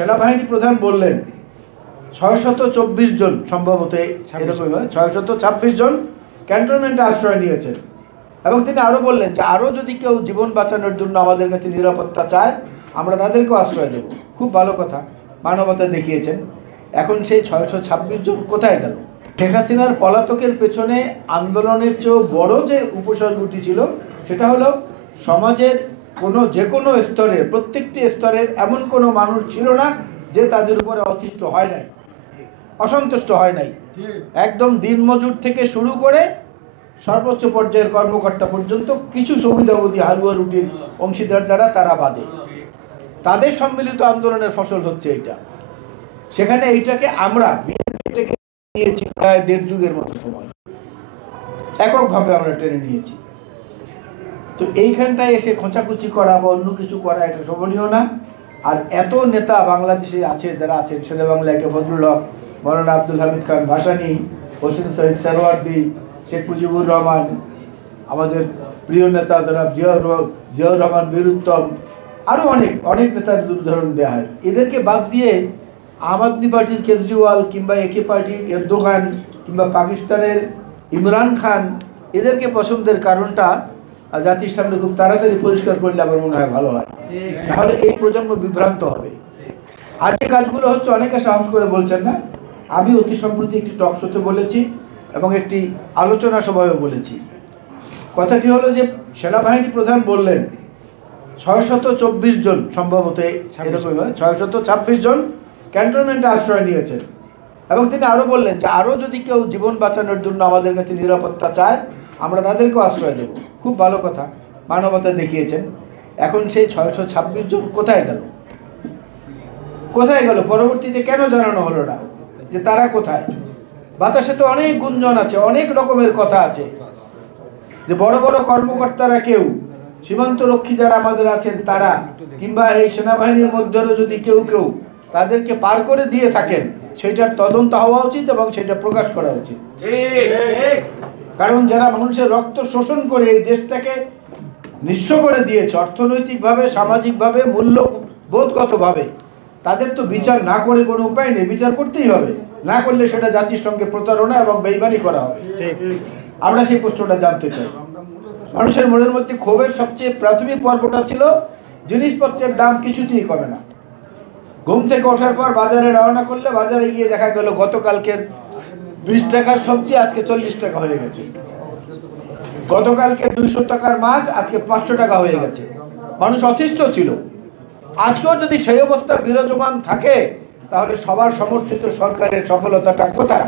সেনাবাহিনী প্রধান বললেন 624 জন সম্ভবত এরকম 626 জন ক্যান্টনমেন্টে আশ্রয় নিয়েছেন এবং তিনি আরও বললেন যে আরও যদি কেউ জীবন বাঁচানোর জন্য আমাদের কাছে নিরাপত্তা চায় আমরা তাদেরকেও আশ্রয় দেব। খুব ভালো কথা, মানবতা দেখিয়েছেন। এখন সেই 626 জন কোথায় গেল? শেখ হাসিনার পলাতকের পেছনে আন্দোলনের চেয়েও বড় যে উপসর্গটি ছিল সেটা হলো সমাজের যে কোনো স্তরের প্রত্যেকটি স্তরের এমন কোনো মানুষ ছিল না যে তাদের উপরে অতিষ্ঠ হয় নাই, অসন্তুষ্ট হয় নাই। একদম দিনমজুর থেকে শুরু করে সর্বোচ্চ পর্যায়ের কর্মকর্তা পর্যন্ত কিছু সুবিধাবতী হালুয়া রুটির অংশীদার যারা তারা বাদে তাদের সম্মিলিত আন্দোলনের ফসল হচ্ছে এইটা। সেখানে এইটাকে আমরা নিয়েছি প্রায় 1.5 যুগের মতো সময়, এককভাবে আমরা টেনে নিয়েছি। তো এইখানটায় এসে খোঁচাখুচি করা বা অন্য কিছু করা এটা শোভনীয় না। আর এত নেতা বাংলাদেশে আছে যারা আছেন, শেরে বাংলা একে ফজলুল হক, মৌলানা আব্দুল হামিদ খান ভাসানী, হোসেন শহীদ সারওয়ার্দী, শেখ মুজিবুর রহমান, আমাদের প্রিয় নেতা যারা জিয়াউর রহমান বীরুত্তম, আরও অনেক নেতার উদাহরণ দেওয়া হয়। এদেরকে বাদ দিয়ে আম আদমি পার্টির কেজরিওয়াল কিংবা একে পার্টির এরদোগান কিংবা পাকিস্তানের ইমরান খান, এদেরকে পছন্দের কারণটা জাতির সামনে খুব তাড়াতাড়ি পরিষ্কার করলে আমার মনে হয় ভালো হয়, তাহলে এই প্রজন্ম বিভ্রান্ত হবে। আর যে কাজগুলো হচ্ছে অনেকে সাহস করে বলছেন না। আমি অতি সম্প্রতি একটি টক শোতে বলেছি এবং একটি আলোচনা সভায়ও বলেছি। কথাটি হলো যে সেনাবাহিনী প্রধান বললেন 624 জন সম্ভবত এরকম 626 জন ক্যান্টনমেন্টে আশ্রয় নিয়েছেন এবং তিনি আরও বললেন যে আরও যদি কেউ জীবন বাঁচানোর জন্য আমাদের কাছে নিরাপত্তা চায় আমরা তাদেরকেও আশ্রয় দেব। খুব ভালো কথা, মানবতা দেখিয়েছেন। এখন সেই 626 জন কোথায় গেল? পরবর্তীতে কেন জানানো হলো না যে তারা কোথায়? বাতাসে তো অনেক গুঞ্জন আছে, অনেক রকমের কথা আছে যে বড় বড় কর্মকর্তারা কেউ, সীমান্তরক্ষী যারা আমাদের আছেন তারা, কিংবা এই সেনাবাহিনীর মধ্যেও যদি কেউ তাদেরকে পার করে দিয়ে থাকেন, সেটার তদন্ত হওয়া উচিত এবং সেটা প্রকাশ করা উচিত। কারণ যারা মানুষের রক্ত শোষণ করে এই দেশটাকে নিঃস্ব করে দিয়েছে অর্থনৈতিকভাবে, সামাজিকভাবে, মূল্যবোধগতভাবে, তাদের তো বিচার না করে কোনো উপায় নেই। বিচার করতেই হবে, না করলে সেটা জাতির সঙ্গে প্রতারণা এবং বেইমানি করা হবে। আমরা সেই প্রশ্নটা জানতে চাই। মানুষের মনের মধ্যে ক্ষোভের সবচেয়ে প্রাথমিক পর্বটা ছিল জিনিসপত্রের দাম কিছুতেই কমে না। ঘুম থেকে ওঠার পর বাজারে রওনা করলে বাজারে গিয়ে দেখা গেল গতকালকের 20 টাকার সবজি আজকে 40 টাকা হয়ে গেছে, গতকালকে 200 টাকার মাছ আজকে 500 টাকা হয়ে গেছে। মানুষ অতিষ্ঠ ছিল। আজকেও যদি সেই অবস্থা বিরাজমান থাকে তাহলে সবার সমর্থিত সরকারের সফলতাটা কোথায়?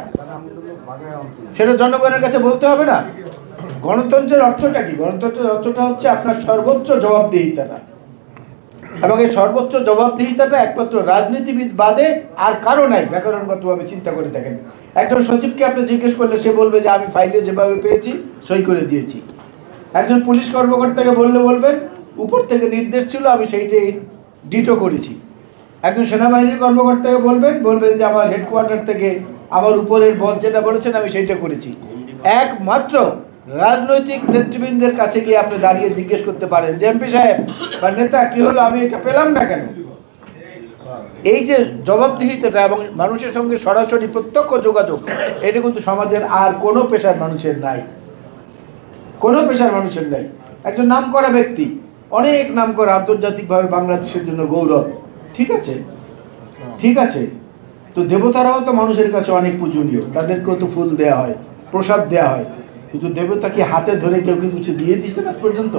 সেটা জনগণের কাছে বলতে হবে না? গণতন্ত্রের অর্থটা কি? গণতন্ত্রের অর্থটা হচ্ছে আপনার সর্বোচ্চ জবাবদিহিতাটা, এবং এই সর্বোচ্চ জবাবদিহিতাটা একমাত্র রাজনীতিবিদ বাদে আর কারো নাই। ব্যাকরণগতভাবে চিন্তা করে দেখেন, একজন সচিবকে আপনি জিজ্ঞেস করলে সে বলবে যে আমি ফাইলে যেভাবে পেয়েছি সই করে দিয়েছি। একজন পুলিশ কর্মকর্তাকে বলবেন উপর থেকে নির্দেশ ছিল আমি সেইটাই ডিটো করেছি। একজন সেনাবাহিনীর কর্মকর্তাকে বলবেন যে আমার হেডকোয়ার্টার থেকে আমার উপরের বস যেটা বলেছেন আমি সেইটা করেছি। একমাত্র রাজনৈতিক নেতৃবৃন্দের কাছে গিয়ে আপনি দাঁড়িয়ে জিজ্ঞেস করতে পারেন যে এমপি সাহেব বা নেতা কি হলো, আমি এটা পেলাম না কেন? এই যে জবাবদিহিতাটা এবং মানুষের সঙ্গে সরাসরি প্রত্যক্ষ যোগাযোগ, এটা কিন্তু সমাজের আর কোনো পেশার মানুষের নাই, কোনো পেশার মানুষের নাই। একজন নামকরা ব্যক্তি, অনেক নামকরা, আন্তর্জাতিকভাবে বাংলাদেশের জন্য গৌরব, ঠিক আছে, তো দেবতারাও তো মানুষের কাছে অনেক পূজনীয়, তাদেরকেও তো ফুল দেওয়া হয়, প্রসাদ দেওয়া হয়, কিন্তু দেবতাকে হাতে ধরে কেউ কি কিছু দিয়ে দিচ্ছে না পর্যন্ত?